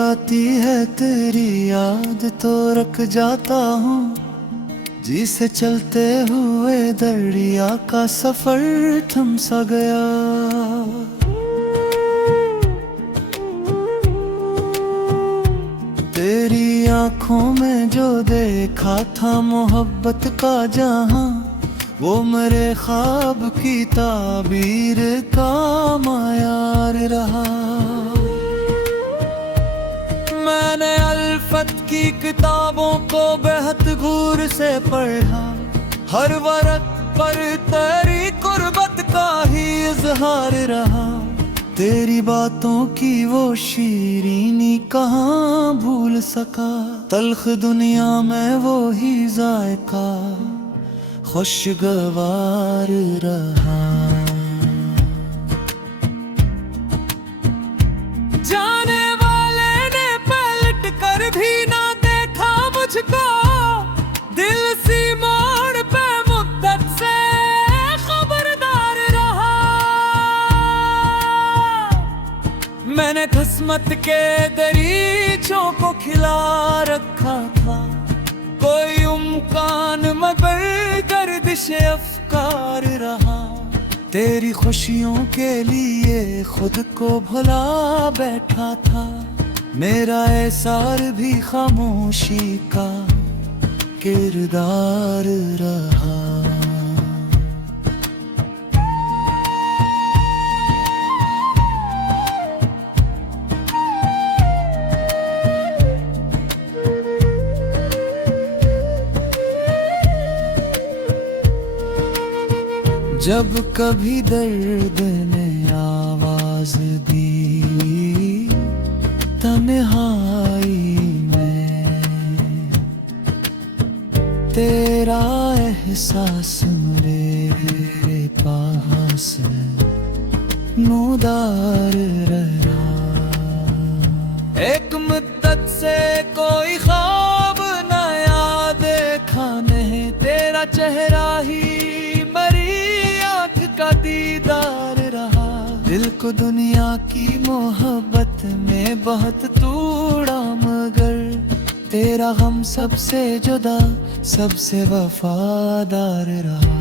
आती है तेरी याद तो रख जाता हूँ, जी से चलते हुए दरिया का सफर थम सा गया। तेरी आंखों में जो देखा था मोहब्बत का जहां, वो मेरे ख्वाब की ताबीर का मायार रहा। मैंने अल्फत की किताबों को बेहद गौर से पढ़ा, हर वरक पर तेरी कुर्बत का ही इजहार रहा। तेरी बातों की वो शीरीनी कहाँ भूल सका, तल्ख दुनिया में वो ही जायका खुशगवार रहा। जाने वाले ने पलट कर भी ना देखा मुझको, दिल सी मोड़ पे मुद्दत से खबरदार रहा। मैंने किस्मत के दरीचों को खिला रखा था, कोई उम्कान मगर गर्दिश अफकार रहा। तेरी खुशियों के लिए खुद को भुला बैठा था, मेरा एहसार भी खामोशी का किरदार रहा। जब कभी दर्द ने आवाज दी तन्हाई में, तेरा एहसास मेरे पास नूदार रहा। एक मुद्दत से कोई ख्वाब नया देखा नहीं, तेरा चेहरा ही का दीदार रहा। दिल को दुनिया की मोहब्बत में बहुत तोड़ा, मगर तेरा गम सबसे जुदा सबसे वफादार रहा।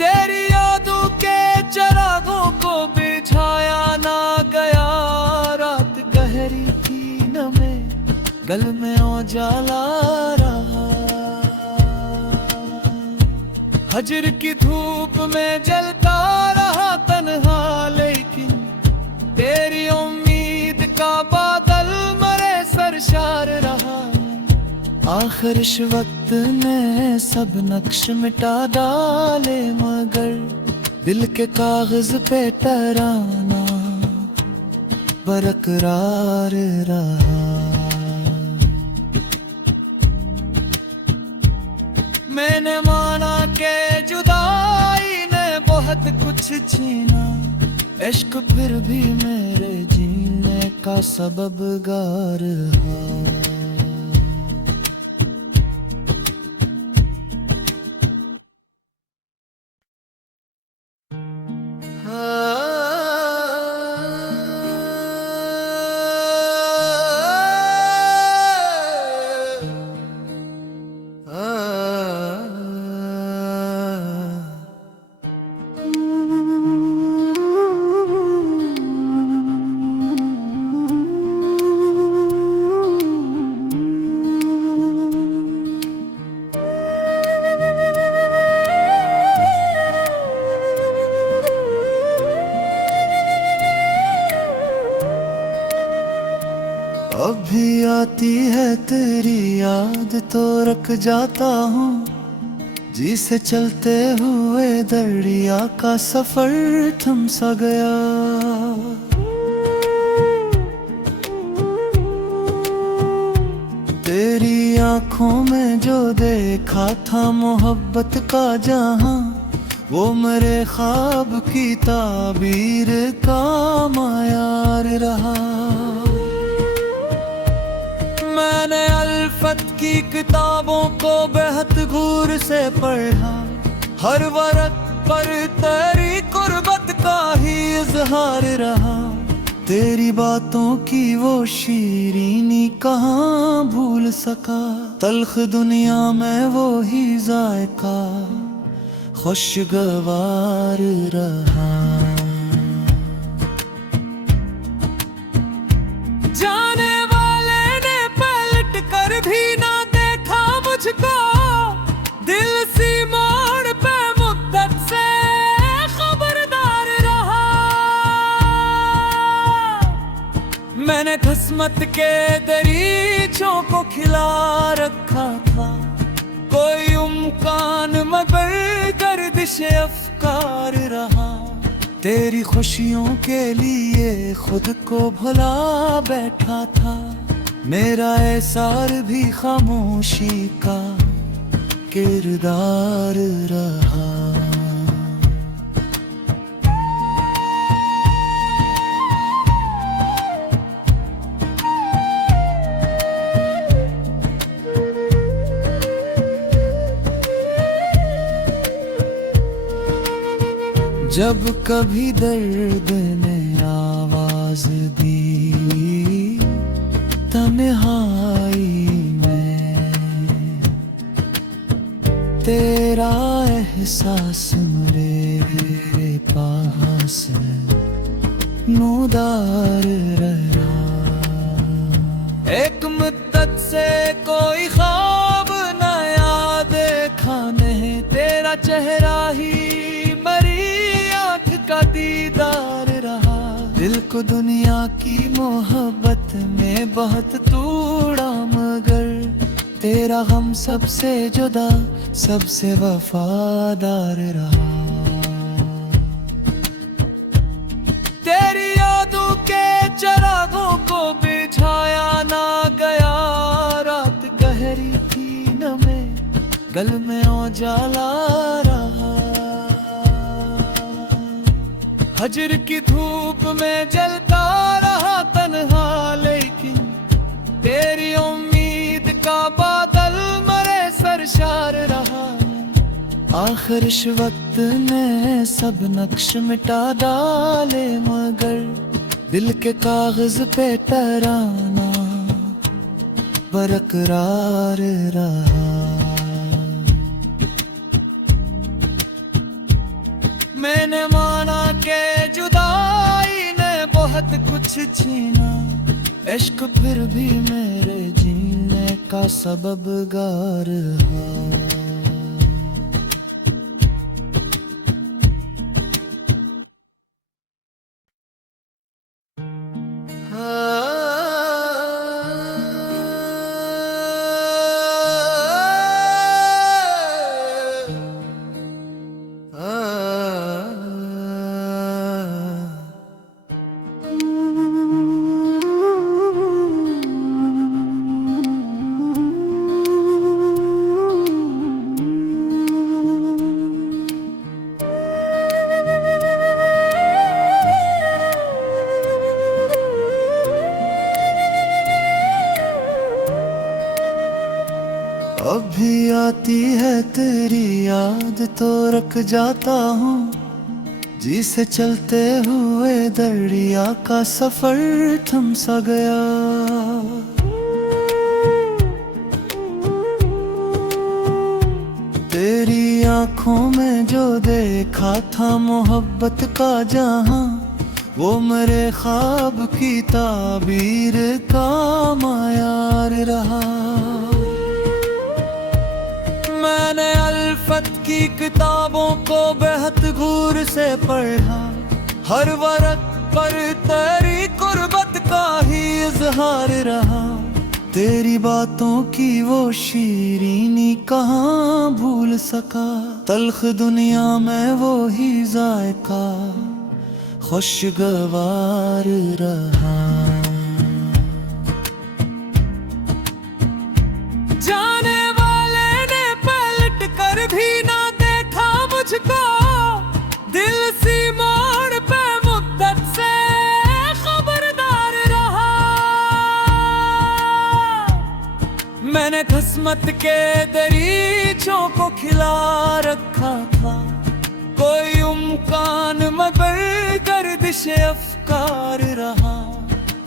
तेरी यादों के चिरागों को बुझाया ना गया, रात गहरी थी न में गल में उजाला रहा। हजर की धूप में जलता रहा तन्हा, लेकिन तेरी उम्मीद का बादल मरे सरशार रहा। आखिर इस वक्त ने सब नक्श मिटा डाले, मगर दिल के कागज पे तराना बरकरार रहा। मैंने माना के जुदाई ने बहुत कुछ छीना, इश्क फिर भी मेरे जीने का सबब गार है। अभी आती है तेरी याद तो रख जाता हूँ, जी से चलते हुए दरिया का सफर थम सा गया। तेरी आंखों में जो देखा था मोहब्बत का जहां, वो मेरे ख्वाब की ताबीर का मायार रहा। मैंने अल्फत की किताबों को बेहद गौर से पढ़ा, हर वरक पर तेरी कुर्बत का ही इजहार रहा। तेरी बातों की वो शीरीनी कहाँ भूल सका। तल्ख दुनिया में वो ही जायका खुशगवार रहा। जाने वाले ने पलट कर भी ना देखा मुझको, दिल सी मोड़ पे मुद्दत से खबरदार रहा। मैंने किस्मत के दरीचों को खिला रखा था, कोई उम्कान मगर गर्दिश अफकार रहा। तेरी खुशियों के लिए खुद को भुला बैठा था, मेरा एहसार भी खामोशी का किरदार रहा। जब कभी दर्द ने आवाज दी तन्हाई में, तेरा एहसास मेरे पास नूदार रहा। एक मुद्दत से कोई ख्वाब नया देखा नहीं, तेरा चेहरा ही का दीदार रहा। दिल को दुनिया की मोहब्बत में बहुत तोड़ा, मगर तेरा गम सबसे जुदा सबसे वफादार रहा। तेरी यादों के चिरागों को बुझाया ना गया, रात गहरी थी न मैं गल में उजाला रहा। हजर की धूप में जलता रहा तन्हा, लेकिन तेरी उम्मीद का बादल मरे सरशार रहा। आखिर इस वक्त ने सब नक्श मिटा डाले, मगर दिल के कागज पे तराना बरकरार रहा। मैंने माना के जुदाई ने बहुत कुछ छीना, इश्क फिर भी मेरे जीने का सबबगार है। अभी आती है तेरी याद तो रख जाता हूँ, जी से चलते हुए दरिया का सफर थम सा गया। तेरी आंखों में जो देखा था मोहब्बत का जहां, वो मेरे ख्वाब की ताबीर का मायार रहा। मैंने अल्फत की किताबों को बेहद गौर से पढ़ा, हर वरक पर तेरी कुर्बत का ही इजहार रहा। तेरी बातों की वो शीरीनी कहाँ भूल सका, तल्ख दुनिया में वो ही जायका खुशगवार रहा। जाने वाले ने पलट कर भी ना देखा मुझको, दिल सी मोड़ पे मुद्दत से खबरदार रहा। मैंने किस्मत के दरीचों को खिला रखा था, कोई उम्कान मगर गर्दिश अफकार यार रहा।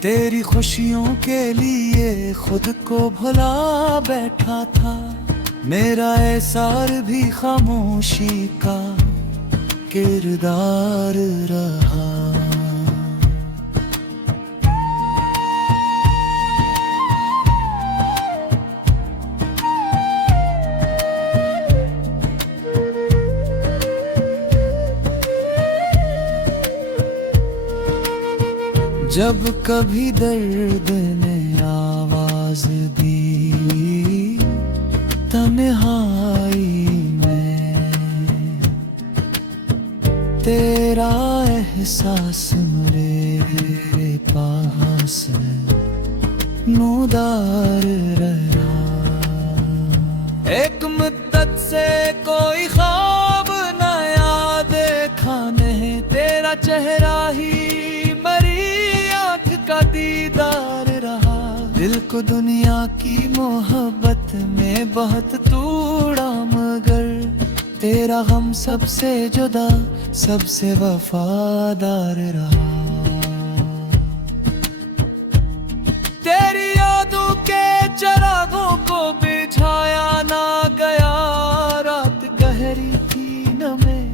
तेरी खुशियों के लिए खुद को भुला बैठा था। मेरा एहसार भी खामोशी का किरदार रहा। जब कभी दर्द ने आवाज दी तन्हाई में, तेरा एहसास मेरे पास नूदार रहा। एक मुद्दत से कोई ख्वाब नया देखा नहीं, तेरा चेहरा ही का दीदार रहा। दिल को दुनिया की मोहब्बत में बहुत तोड़ा, मगर तेरा गम सबसे जुदा सबसे वफादार रहा। तेरी यादों के चिरागों को बुझाया ना गया। रात गहरी थी न मैं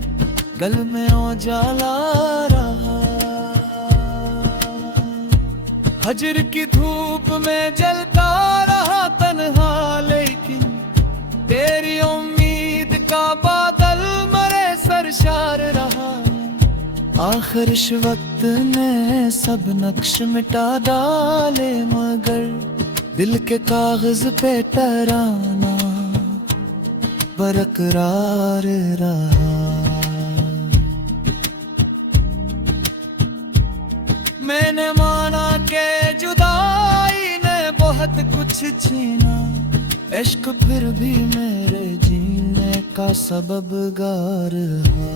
गल में उजाला रहा। हजर की धूप में जलता रहा तन्हा, लेकिन तेरी उम्मीद का बादल मरे सरशार रहा। आखिर इस वक्त ने सब नक्श मिटा डाले, मगर दिल के कागज पे तराना बरकरार रहा। मैंने माना के जुदाई ने बहुत कुछ छीना, इश्क फिर भी मेरे जीने का सबबगार रहा।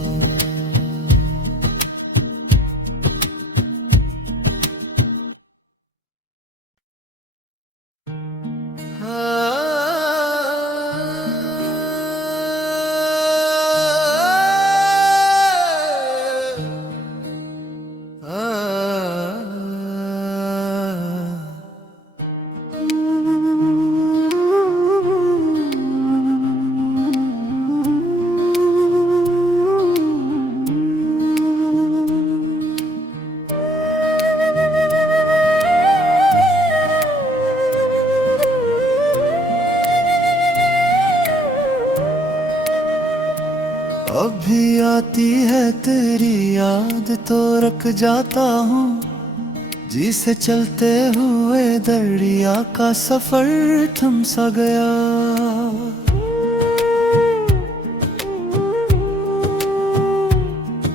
अभी आती है तेरी याद तो रख जाता हूँ, जी से चलते हुए दरिया का सफर थम सा गया।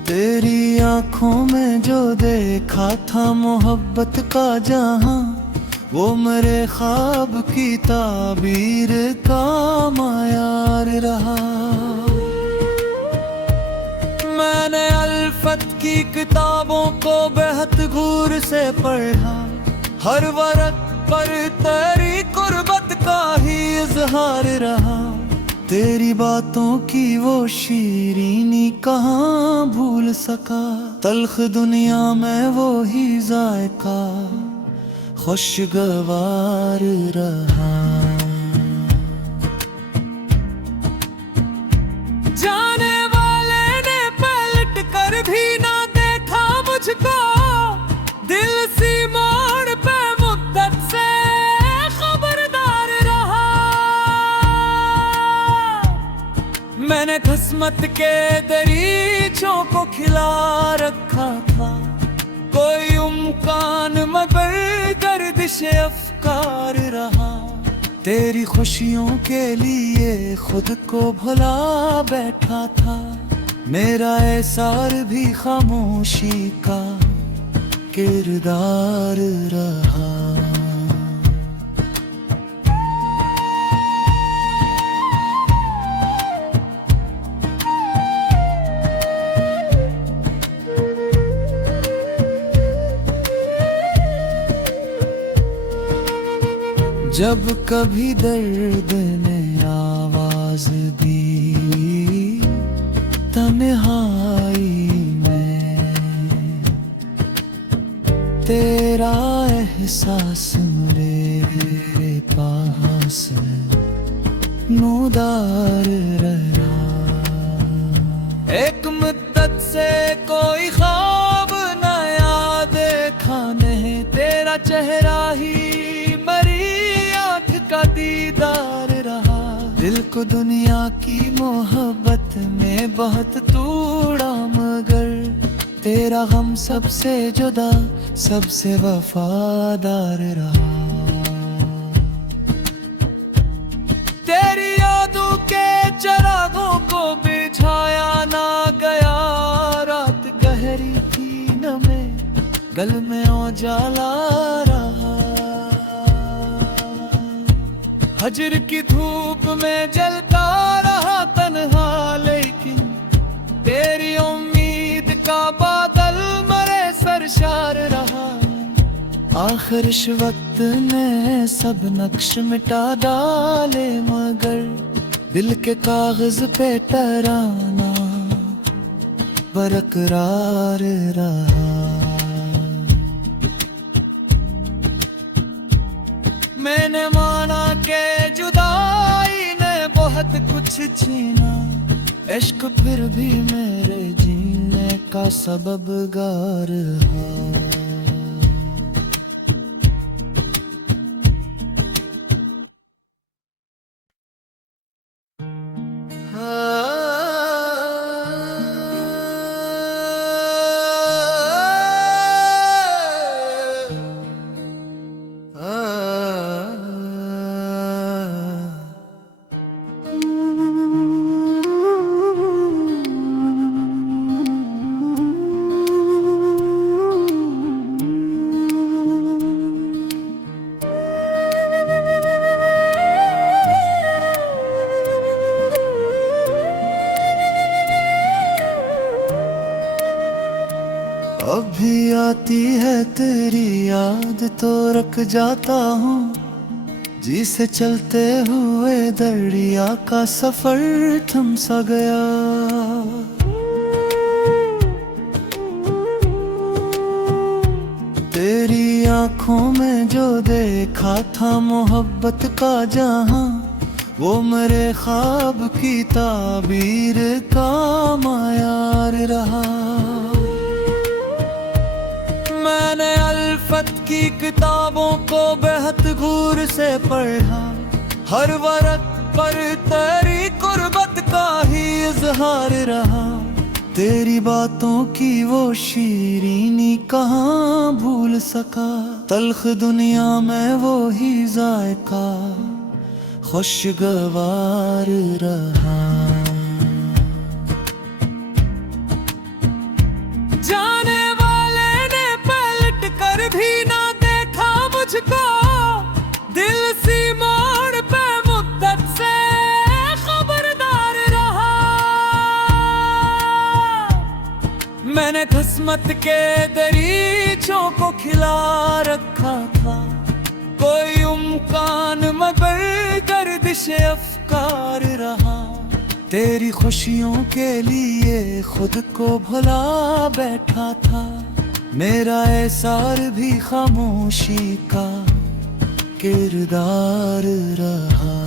तेरी आंखों में जो देखा था मोहब्बत का जहां, वो मेरे ख्वाब की ताबीर का मायार रहा। मैंने अल्फत की किताबों को बेहद गौर से पढ़ा, हर वरक पर तेरी कुर्बत का ही इजहार रहा। तेरी बातों की वो शीरीनी कहाँ भूल सका, तल्ख दुनिया में वो ही जायका खुशगवार रहा। जाने वाले ने पलट कर भी ना देखा मुझको, दिल सी मोड़ पे मुद्दत से खबरदार रहा। मैंने किस्मत के दरीचों को खिला रखा था, कोई उम्कान मगर गर्दिश अफकार रहा। तेरी खुशियों के लिए खुद को भुला बैठा था, मेरा एहसार भी खामोशी का किरदार रहा। जब कभी दर्द ने आवाज दी तन्हाई में, एहसास मेरे पास नूदार रहा। एक मुद्दत से कोई ख्वाब नया देखा नहीं, तेरा चेहरा ही मरी आँख का दीदार रहा। दिल को दुनिया की मोहब्बत में बहुत तोड़ा, मगर तेरा गम सबसे जुदा सबसे वफादार रहा। तेरी यादों के चिरागों को बिछाया ना गया, रात गहरी थी न मैं गल में उजाला रहा। हजर की धूप में जलता रहा तन्हा, लेकिन तेरी उम्मीद का बादल मरे सरशार रहा। आखिर इस वक्त ने सब नक्श मिटा डाले, मगर दिल के कागज पे तराना बरकरार रहा। मैंने माना के जुदाई ने बहुत कुछ छीना, इश्क फिर भी मेरे जीने का सबब गार रहा। अभी आती है तेरी याद तो रख जाता हूँ, जी से चलते हुए दरिया का सफर थम सा गया। तेरी आंखों में जो देखा था मोहब्बत का जहां, वो मेरे ख्वाब की ताबीर का मायार रहा। मैंने अल्फत की किताबों को बेहद गौर से पढ़ा, हर वरक पर तेरी कुर्बत का ही इजहार रहा। तेरी बातों की वो शीरीनी कहाँ भूल सका, तल्ख दुनिया में वो ही जायका खुशगवार रहा। जाने वाले ने पलट कर भी ना देखा मुझको, दिल सी मोड़ पे मुद्दत से खबरदार रहा। मैंने किस्मत के दरीचों को खिला रखा था, कोई उम्कान मगर गर्दिश अफकार रहा। तेरी खुशियों के लिए खुद को भुला बैठा था, मेरा एहसार भी खामोशी का किरदार रहा।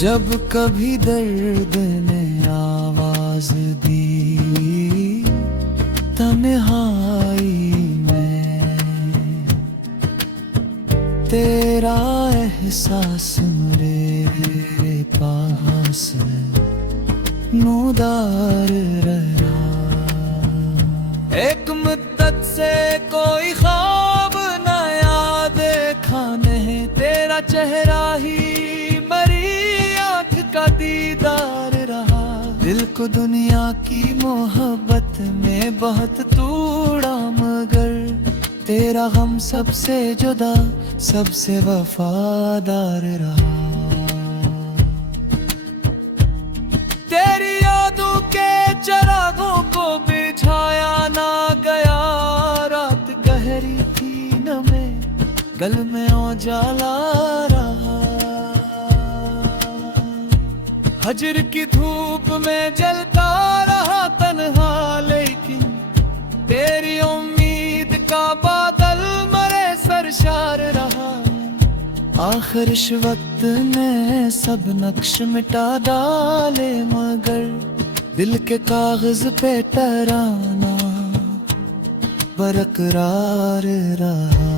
जब कभी दर्द ने आवाज दी तन्हाई में, तेरा एहसास मेरे पास नूदार रहा। एक मुद्दत से कोई ख्वाब नया देखा नहीं, तेरा चेहरा ही का दीदार रहा। दिल को दुनिया की मोहब्बत में बहुत तोड़ा, मगर तेरा गम सबसे जुदा सबसे वफादार रहा। तेरी यादों के चिरागों को बिछाया ना गया, रात गहरी थी गल में उजाला रहा। हजर की धूप में जलता रहा तन्हा, लेकिन तेरी उम्मीद का बादल मरे सरशार रहा। आखिर इस वक्त ने सब नक्श मिटा डाले, मगर दिल के कागज पे तराना बरकरार रहा।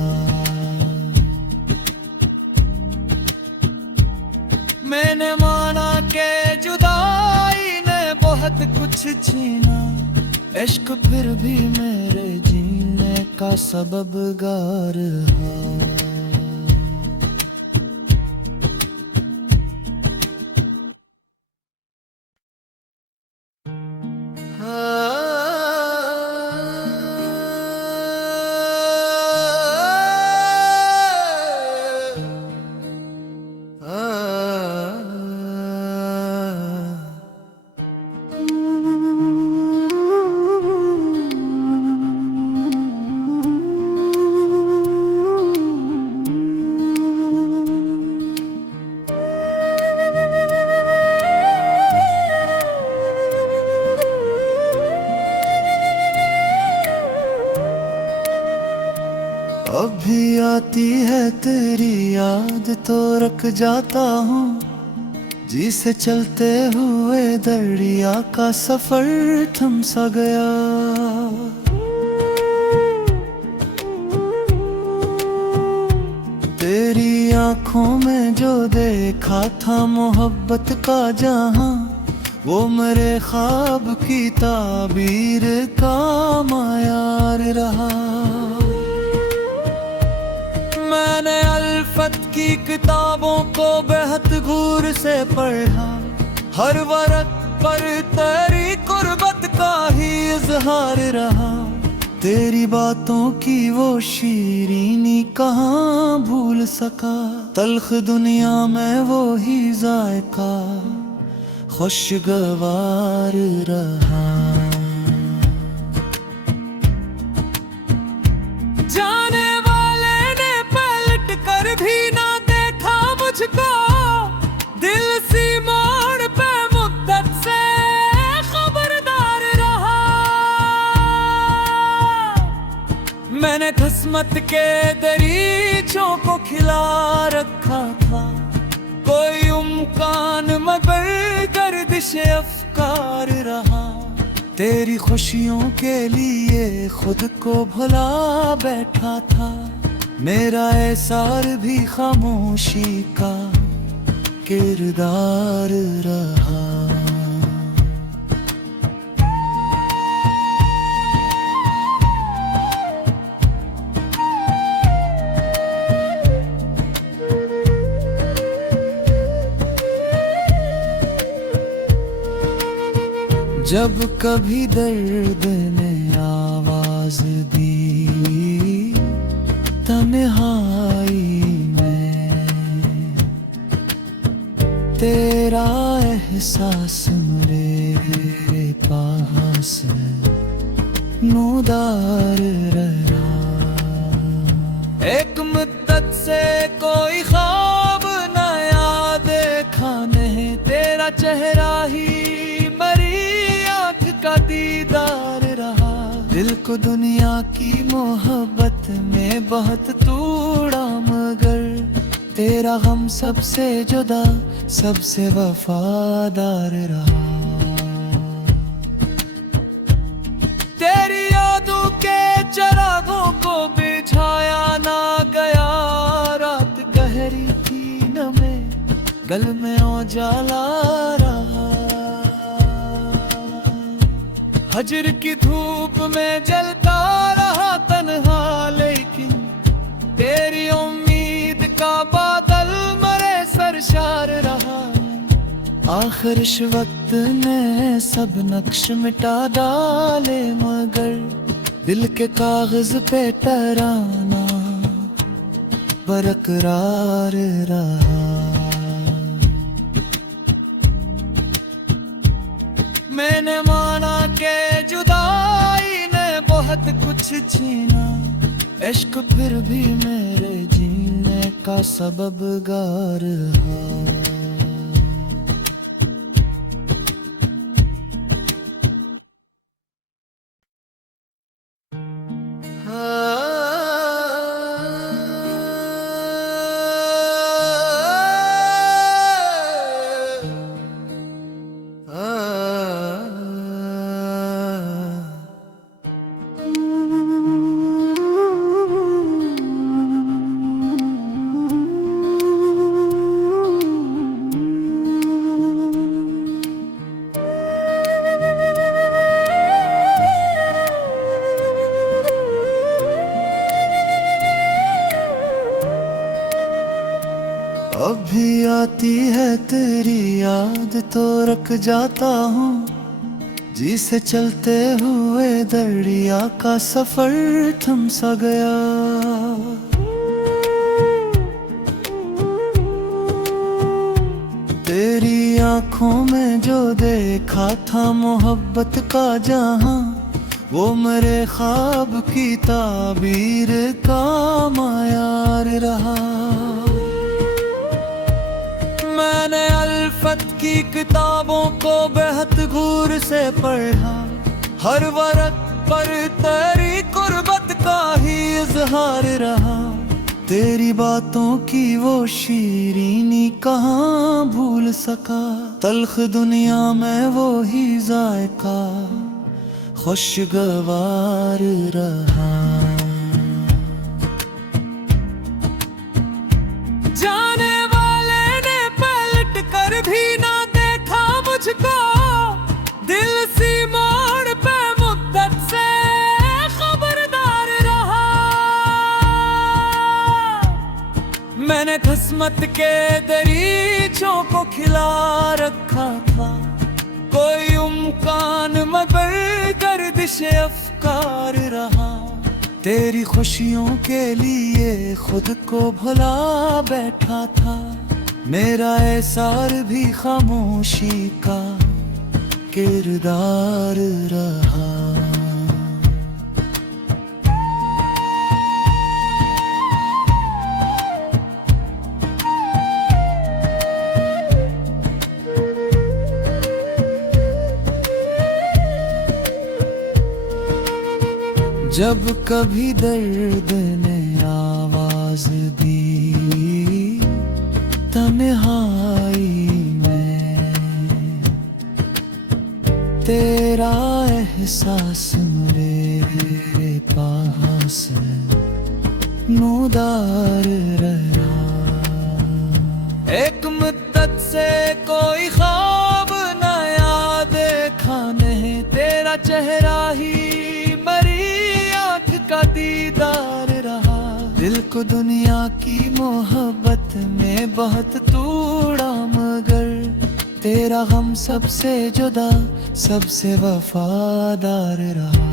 मैंने माना के जुदाई ने बहुत कुछ छीना, इश्क फिर भी मेरे जीने का सबबगार रहा। अभी आती है तेरी याद तो रख जाता हूँ, जी से चलते हुए दरिया का सफर थम सा गया। तेरी आंखों में जो देखा था मोहब्बत का जहां, वो मेरे ख्वाब की ताबीर का मायार रहा। मैंने अल्फत की किताबों को बेहद गौर से पढ़ा, हर वरक पर तेरी कुर्बत का ही इजहार रहा। तेरी बातों की वो शीरीनी कहाँ भूल सका, तल्ख दुनिया में वो ही जायका खुशगवार रहा। जाने वाले ने पलट कर भी ना देखा मुझको, दिल सी मोड़ पे मुद्दत से खबरदार रहा। मैंने किस्मत के दरीचों को खिला रखा था, कोई उम्कान मगर गर्दिश अफकार रहा। तेरी खुशियों के लिए खुद को भुला बैठा था, मेरा एहसार भी खामोशी का किरदार रहा। जब कभी दर्द ने आवाज दी तन्हाई में, तेरा एहसास मेरे पास नूदार रहा। एक मुद्दत से कोई ख्वाब नया देखा नहीं, तेरा चेहरा ही का दीदार रहा। दिल को दुनिया की मोहब्बत में बहुत तोड़ा, मगर तेरा गम सबसे जुदा सबसे वफादार रहा। तेरी यादों के चिरागों को बुझाया ना गया, रात गहरी थी न मैं गल में उजाला रहा। हजर की धूप में जलता रहा तन्हा, लेकिन तेरी उम्मीद का बादल मरे सरशार रहा। आखिर इस वक्त ने सब नक्श मिटा डाले, मगर दिल के कागज पे तराना बरकरार रहा। मैंने माना के जुदाई ने बहुत कुछ छीना, इश्क फिर भी मेरे जी का सबबगार हा। अभी आती है तेरी याद तो रख जाता हूँ, जी से चलते हुए दरिया का सफर थम सा गया। तेरी आंखों में जो देखा था मोहब्बत का जहां, वो मेरे ख्वाब की ताबीर का मायार रहा। मैंने अल्फत की किताबों को बेहद गौर से पढ़ा, हर वरक पर तेरी कुर्बत का ही इजहार रहा। तेरी बातों की वो शीरीनी कहाँ भूल सका, तल्ख दुनिया में वो ही जायका खुशगवार रहा। जाने भी ना देखा मुझको, दिल सी मोड़ पे मुद्दत से खबरदार रहा। मैंने किस्मत के दरीचों को खिला रखा था, कोई उम्कान मगर गर्दिश अफकार रहा। तेरी खुशियों के लिए खुद को भुला बैठा था, मेरा एहसार भी खामोशी का किरदार रहा। जब कभी दर्द ने आवाज दी तन्हाई में, तेरा एहसास मेरे पास नूदार रहा। एक मुद्दत से कोई ख्वाब नया देखा नहीं, तेरा चेहरा ही मेरी आँख का दीदार रहा। दिल को दुनिया की मोहब्बत में बहुत तोड़ा, मगर तेरा गम सबसे जुदा सबसे वफादार रहा।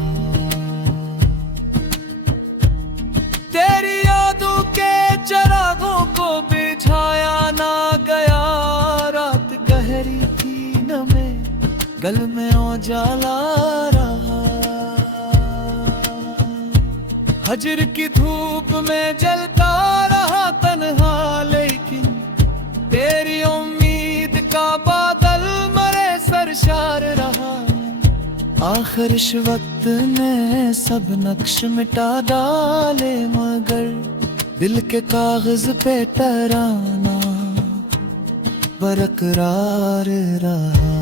तेरी यादों के चिरागों को बुझाया ना गया, रात गहरी थी न मैं गल में उजाला रहा। हजर की धूप में जलता रहा तन्हा, लेकिन तेरी उम्मीद का बादल मरे सरशार रहा। आखिर इस वक्त ने सब नक्श मिटा डाले, मगर दिल के कागज पे तराना बरकरार रहा।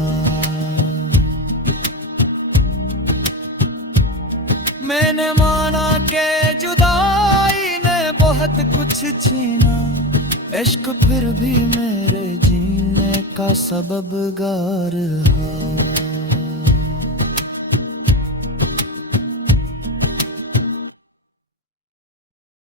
मैंने माना के जुदाई ने बहुत कुछ छीना, इश्क फिर भी मेरे जीने का सबबगार है।